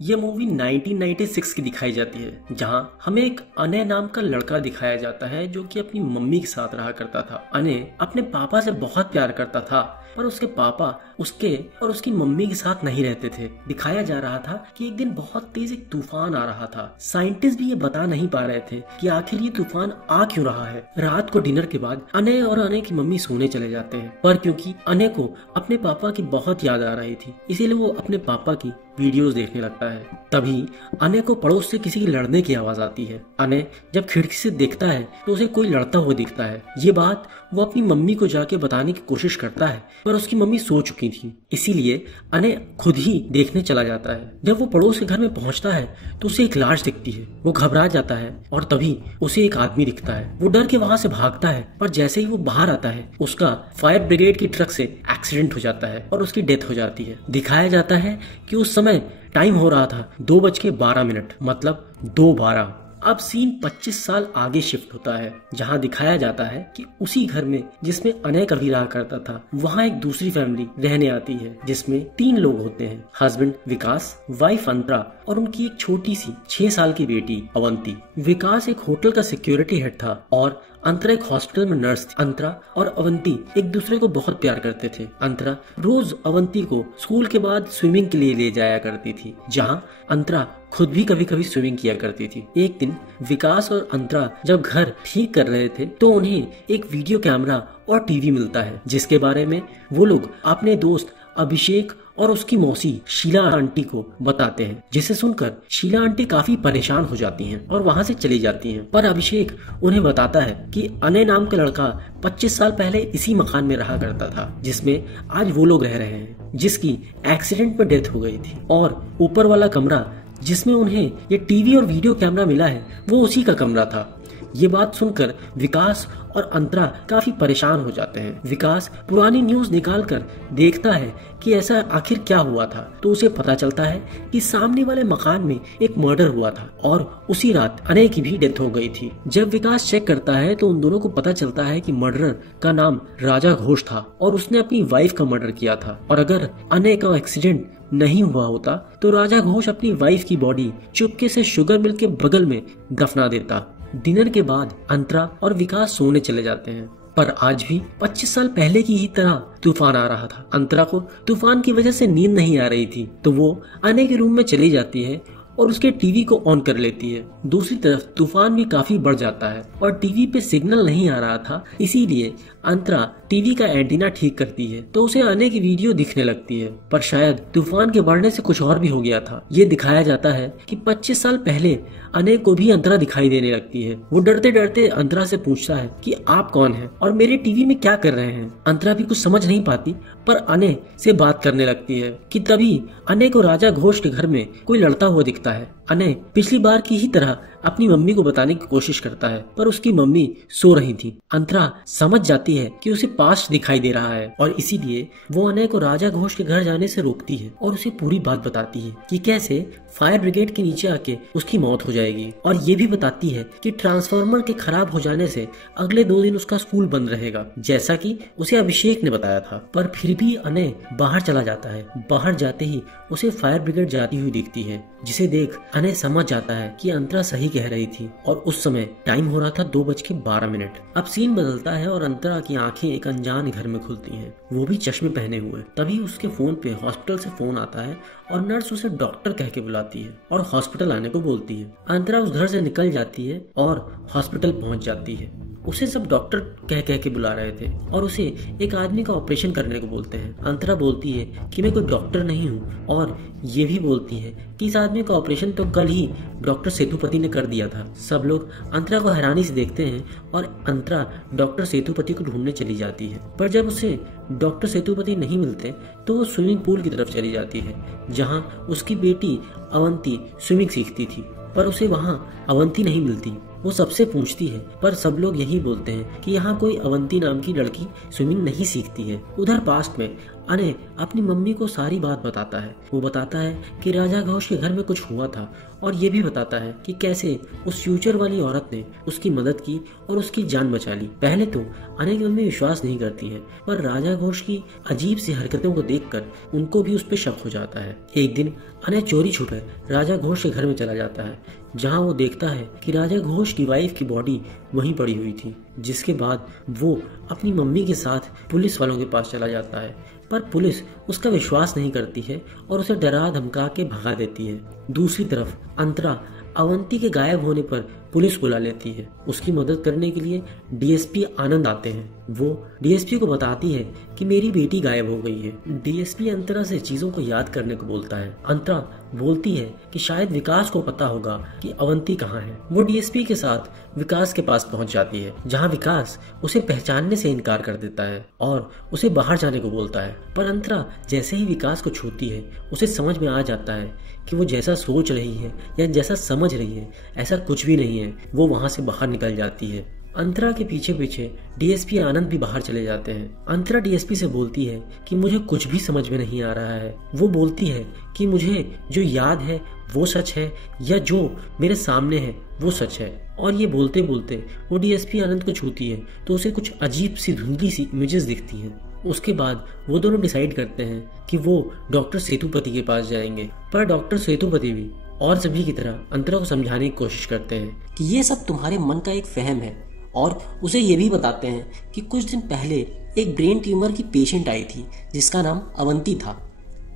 ये मूवी 1996 की दिखाई जाती है, जहां हमें एक अनय नाम का लड़का दिखाया जाता है जो कि अपनी मम्मी के साथ रहा करता था। अनय अपने पापा से बहुत प्यार करता था, पर उसके पापा उसके और उसकी मम्मी के साथ नहीं रहते थे। दिखाया जा रहा था कि एक दिन बहुत तेज एक तूफान आ रहा था। साइंटिस्ट भी ये बता नहीं पा रहे थे कि आखिर ये तूफान आ क्यों रहा है। रात को डिनर के बाद अनय और अनय की मम्मी सोने चले जाते हैं, पर क्योंकि अनय को अपने पापा की बहुत याद आ रही थी, इसीलिए वो अपने पापा की वीडियोस देखने लगता है। तभी अनय को पड़ोस से किसी की लड़ने की आवाज आती है। अनय जब खिड़की से देखता है तो उसे कोई लड़ता हुआ दिखता है। ये बात वो अपनी मम्मी को जाके बताने की कोशिश करता है, पर उसकी मम्मी सो चुकी थी, इसीलिए अनय खुद ही देखने चला जाता है। जब वो पड़ोस के घर में पहुंचता है तो उसे एक लाश दिखती है। वो घबरा जाता है और तभी उसे एक आदमी दिखता है। वो डर के वहां से भागता है, पर जैसे ही वो बाहर आता है उसका फायर ब्रिगेड की ट्रक से एक्सीडेंट हो जाता है और उसकी डेथ हो जाती है। दिखाया जाता है कि उस समय टाइम हो रहा था 2:12, मतलब 2:12। अब सीन 25 साल आगे शिफ्ट होता है, जहां दिखाया जाता है कि उसी घर में जिसमें अनय कभी रहा करता था, वहां एक दूसरी फैमिली रहने आती है जिसमें 3 लोग होते हैं। हस्बैंड विकास, वाइफ अंतरा और उनकी एक छोटी सी 6 साल की बेटी अवंती। विकास एक होटल का सिक्योरिटी हेड था और अंतरा एक हॉस्पिटल में नर्स थी। अंतरा और अवंती एक दूसरे को बहुत प्यार करते थे। अंतरा रोज अवंती को स्कूल के बाद स्विमिंग के लिए ले जाया करती थी, जहां अंतरा खुद भी कभी कभी स्विमिंग किया करती थी। एक दिन विकास और अंतरा जब घर ठीक कर रहे थे तो उन्हें एक वीडियो कैमरा और टीवी मिलता है, जिसके बारे में वो लोग अपने दोस्त अभिषेक और उसकी मौसी शीला आंटी को बताते हैं, जिसे सुनकर शीला आंटी काफी परेशान हो जाती हैं और वहां से चली जाती हैं। पर अभिषेक उन्हें बताता है कि अनय नाम का लड़का 25 साल पहले इसी मकान में रहा करता था, जिसमें आज वो लोग रह रहे हैं, जिसकी एक्सीडेंट में डेथ हो गई थी। और ऊपर वाला कमरा जिसमें उन्हें ये टीवी और वीडियो कैमरा मिला है वो उसी का कमरा था। ये बात सुनकर विकास और अंतरा काफी परेशान हो जाते हैं। विकास पुरानी न्यूज निकालकर देखता है कि ऐसा आखिर क्या हुआ था, तो उसे पता चलता है कि सामने वाले मकान में एक मर्डर हुआ था और उसी रात अनय की भी डेथ हो गई थी। जब विकास चेक करता है तो उन दोनों को पता चलता है कि मर्डरर का नाम राजा घोष था और उसने अपनी वाइफ का मर्डर किया था। और अगर अनय का एक्सीडेंट नहीं हुआ होता तो राजा घोष अपनी वाइफ की बॉडी चुपके से शुगर मिल के बगल में दफना देता। डिनर के बाद अंतरा और विकास सोने चले जाते हैं, पर आज भी 25 साल पहले की ही तरह तूफान आ रहा था। अंतरा को तूफान की वजह से नींद नहीं आ रही थी, तो वो अनय के रूम में चली जाती है और उसके टीवी को ऑन कर लेती है। दूसरी तरफ तूफान भी काफी बढ़ जाता है और टीवी पे सिग्नल नहीं आ रहा था, इसीलिए अंतरा टीवी का एंटीना ठीक करती है तो उसे अनय की वीडियो दिखने लगती है। पर शायद तूफान के बढ़ने से कुछ और भी हो गया था। ये दिखाया जाता है कि 25 साल पहले अनय को भी अंतरा दिखाई देने लगती है। वो डरते डरते अंतरा से पूछता है कि आप कौन हैं और मेरे टीवी में क्या कर रहे हैं। अंतरा भी कुछ समझ नहीं पाती, पर अनय से बात करने लगती है कि तभी अनय को राजा घोष के घर में कोई लड़ता हुआ दिखता है। अनय पिछली बार की ही तरह अपनी मम्मी को बताने की कोशिश करता है, पर उसकी मम्मी सो रही थी। अंतरा समझ जाती है कि उसे पास्ट दिखाई दे रहा है और इसीलिए वो अनय को राजा घोष के घर जाने से रोकती है और उसे पूरी बात बताती है कि कैसे फायर ब्रिगेड के नीचे आके उसकी मौत हो जाएगी। और ये भी बताती है कि ट्रांसफार्मर के खराब हो जाने से अगले 2 दिन उसका स्कूल बंद रहेगा, जैसा कि उसे अभिषेक ने बताया था। पर फिर भी अनय बाहर चला जाता है। बाहर जाते ही उसे फायर ब्रिगेड जाती हुई दिखती है, जिसे देख अनय समझ जाता है कि अंतरा सही कह रही थी और उस समय टाइम हो रहा था 2:12। अब सीन बदलता है और अंतरा की आंखें एक अनजान घर में खुलती हैं, वो भी चश्मे पहने हुए। तभी उसके फोन पे हॉस्पिटल से फोन आता है और नर्स उसे डॉक्टर कह के बुलाती है और हॉस्पिटल आने को बोलती है। अंतरा उस घर से निकल जाती है और हॉस्पिटल पहुंच जाती है। उसे सब डॉक्टर कह के बुला रहे थे और उसे एक आदमी का ऑपरेशन करने को बोलते हैं। अंतरा बोलती है कि मैं कोई डॉक्टर नहीं हूँ और ये भी बोलती है कि इस आदमी का ऑपरेशन तो कल ही डॉक्टर सेतुपति ने कर दिया था। सब लोग अंतरा को हैरानी से देखते हैं और अंतरा डॉक्टर सेतुपति को ढूंढने चली जाती है। पर जब उसे डॉक्टर सेतुपति नहीं मिलते तो वो स्विमिंग पूल की तरफ चली जाती है, जहाँ उसकी बेटी अवंती स्विमिंग सीखती थी, पर उसे वहाँ अवंती नहीं मिलती। वो सबसे पूछती है, पर सब लोग यही बोलते हैं कि यहाँ कोई अवंती नाम की लड़की स्विमिंग नहीं सीखती है। उधर पास्ट में अने अपनी मम्मी को सारी बात बताता है। वो बताता है कि राजा घोष के घर में कुछ हुआ था और ये भी बताता है कि कैसे उस फ्यूचर वाली औरत ने उसकी मदद की और उसकी जान बचा ली। पहले तो अने की मम्मी विश्वास नहीं करती है, पर राजा घोष की अजीब सी हरकतों को देखकर उनको भी उस पर शक हो जाता है। एक दिन अने चोरी छुपे राजा घोष के घर में चला जाता है, जहाँ वो देखता है कि राजा घोष की वाइफ की बॉडी वहीं पड़ी हुई थी। जिसके बाद वो अपनी मम्मी के साथ पुलिस वालों के पास चला जाता है, पर पुलिस उसका विश्वास नहीं करती है और उसे डरा धमका के भगा देती है। दूसरी तरफ अंतरा अवंती के गायब होने पर पुलिस बुला लेती है। उसकी मदद करने के लिए डीएसपी आनंद आते हैं। वो डीएसपी को बताती है कि मेरी बेटी गायब हो गई है। डीएसपी अंतरा से चीजों को याद करने को बोलता है। अंतरा बोलती है कि शायद विकास को पता होगा कि अवंती कहाँ है। वो डीएसपी के साथ विकास के पास पहुंच जाती है, जहां विकास उसे पहचानने से इनकार कर देता है और उसे बाहर जाने को बोलता है। पर अंतरा जैसे ही विकास को छूती है, उसे समझ में आ जाता है कि वो जैसा सोच रही है या जैसा समझ रही है ऐसा कुछ भी नहीं है। वो वहां से बाहर निकल जाती है। अंतरा के पीछे पीछे डीएसपी आनंद भी बाहर चले जाते हैं। अंतरा डीएसपी से बोलती है कि मुझे कुछ भी समझ में नहीं आ रहा है। वो बोलती है कि मुझे जो याद है वो सच है या जो मेरे सामने है वो सच है। और ये बोलते बोलते वो डीएसपी आनंद को छूती है तो उसे कुछ अजीब सी धुंधली सी इमेजेस दिखती हैं। उसके बाद वो दोनों डिसाइड करते हैं कि वो डॉक्टर सेतुपति के पास जाएंगे, पर डॉक्टर सेतुपति भी और सभी की तरह अंतरा को समझाने की कोशिश करते हैं कि ये सब तुम्हारे मन का एक वहम है, और उसे ये भी बताते हैं कि कुछ दिन पहले एक ब्रेन ट्यूमर की पेशेंट आई थी जिसका नाम अवंती था,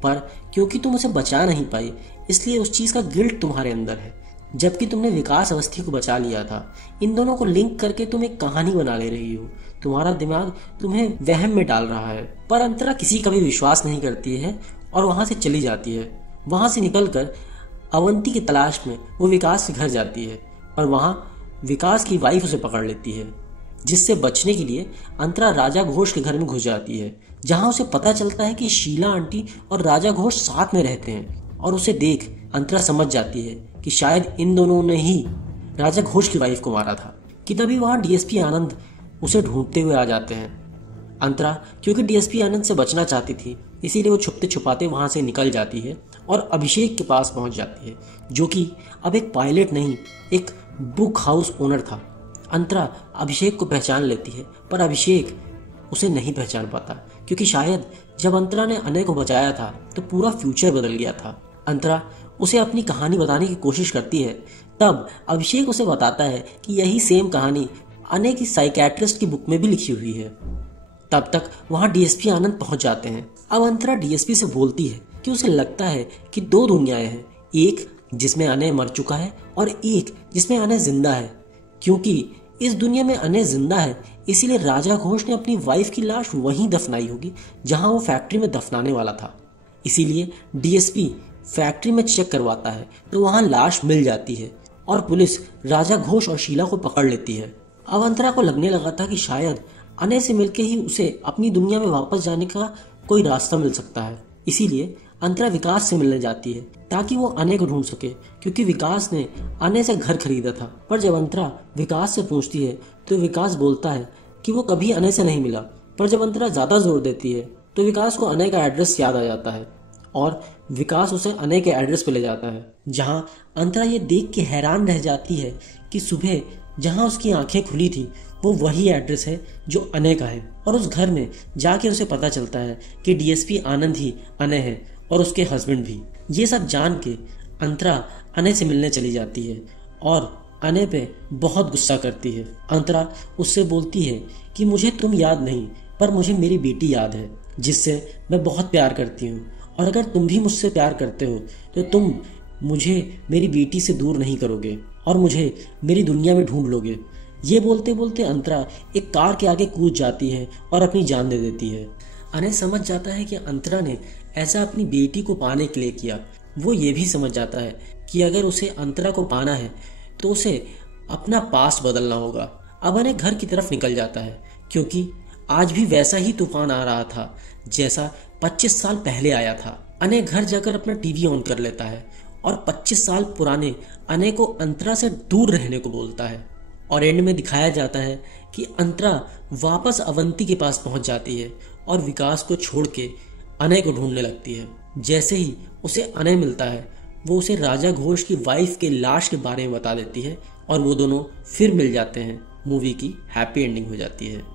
पर क्योंकि तुम उसे बचा नहीं पाई इसलिए उस चीज का गिल्ट तुम्हारे अंदर है, जबकि तुमने विकास अवस्थी को बचा लिया था। इन दोनों को लिंक करके तुम एक कहानी बना ले रही हो। तुम्हारा दिमाग तुम्हें वहम में डाल रहा है। पर अंतरा किसी का भी विश्वास नहीं करती है और वहां से चली जाती है। वहां से निकलकर अवंती की तलाश में वो विकास के घर जाती है, पर वहां विकास की वाइफ उसे पकड़ लेती है, जिससे बचने के लिए अंतरा राजा घोष के घर में घुस जाती है, जहां उसे पता चलता है कि शीला आंटी और राजा घोष साथ में रहते हैं। और उसे देख अंतरा समझ जाती है कि शायद इन दोनों ने ही राजा घोष की वाइफ को मारा था। कि तभी वहां डीएसपी आनंद उसे ढूंढते हुए आ जाते हैं। अंतरा क्योंकि डीएसपी आनंद से बचना चाहती थी, इसीलिए वो छुपते छुपाते वहां से निकल जाती है और अभिषेक के पास पहुंच जाती है, जो कि अब एक पायलट नहीं एक बुक हाउस ओनर था। अंतरा अभिषेक को पहचान लेती है, पर अभिषेक उसे नहीं पहचान पाता, क्योंकि शायद जब अंतरा ने अनय को बचाया था तो पूरा फ्यूचर बदल गया था। अंतरा उसे अपनी कहानी बताने की कोशिश करती है, तब अभिषेक उसे बताता है कि यही सेम कहानी अनय की साइकेट्रिस्ट की बुक में भी लिखी हुई है। तब तक वहां डीएसपी आनंद पहुंच जाते हैं। अब अंतरा डीएसपी से बोलती है कि उसे लगता है कि दो दुनियाएं हैं, एक जिसमें अनय मर चुका है और एक जिसमें अनय जिंदा है। क्योंकि इस दुनिया में अनय जिंदा है, इसीलिए राजा घोष ने अपनी वाइफ की लाश वहीं दफनाई होगी जहां वो फैक्ट्री में दफनाने वाला था। इसीलिए डीएसपी फैक्ट्री में चेक करवाता है तो वहां लाश मिल जाती है और पुलिस राजा घोष और शीला को पकड़ लेती है। अब अंतरा को लगने लगा था कि शायद अनय से मिलके ही उसे अपनी दुनिया में वापस जाने का कोई रास्ता मिल सकता है। इसीलिए अंतरा विकास से मिलने जाती है ताकि वो अनय को ढूंढ सके, क्योंकि विकास ने अनय से घर खरीदा था। पर जब अंतरा विकास से पूछती है तो विकास बोलता है कि वो कभी अनय से नहीं मिला। पर जब अंतरा ज्यादा जोर देती है तो विकास को अनय का एड्रेस याद आ जाता है और विकास उसे अनय के एड्रेस पे ले जाता है, जहां अंतरा ये देख के हैरान रह जाती है कि सुबह जहां उसकी आंखें खुली थी वो वही एड्रेस है जो अनय का है। और उस घर में जाके उसे पता चलता है कि डीएसपी आनंद ही अनय है और उसके हस्बैंड भी। ये सब जान के अंतरा अनय से मिलने चली जाती है और अनय पे बहुत गुस्सा करती है। अंतरा उससे बोलती है कि मुझे तुम याद नहीं, पर मुझे मेरी बेटी याद है, जिससे मैं बहुत प्यार करती हूँ, और अगर तुम भी मुझसे प्यार करते हो तो तुम मुझे मेरी बेटी से दूर नहीं करोगे और मुझे मेरी दुनिया में ढूंढ लोगे। ये बोलते बोलते अंतरा एक कार के आगे कूद जाती है और अपनी जान दे देती है। अनय समझ जाता है कि अंतरा ने ऐसा अपनी बेटी को पाने के लिए किया। वो ये भी समझ जाता है कि अगर उसे अंतरा को पाना है तो उसे अपना पास्ट बदलना होगा। अब अनय घर की तरफ निकल जाता है, क्योंकि आज भी वैसा ही तूफान आ रहा था जैसा 25 साल पहले आया था। अनय घर जाकर अपना टीवी ऑन कर लेता है और 25 साल पुराने अनय को अंतरा से दूर रहने को बोलता है। और एंड में दिखाया जाता है कि अंतरा वापस अवंती के पास पहुंच जाती है और विकास को छोड़ के अनय को ढूंढने लगती है। जैसे ही उसे अनय मिलता है, वो उसे राजा घोष की वाइफ के लाश के बारे में बता देती है और वो दोनों फिर मिल जाते हैं। मूवी की हैप्पी एंडिंग हो जाती है।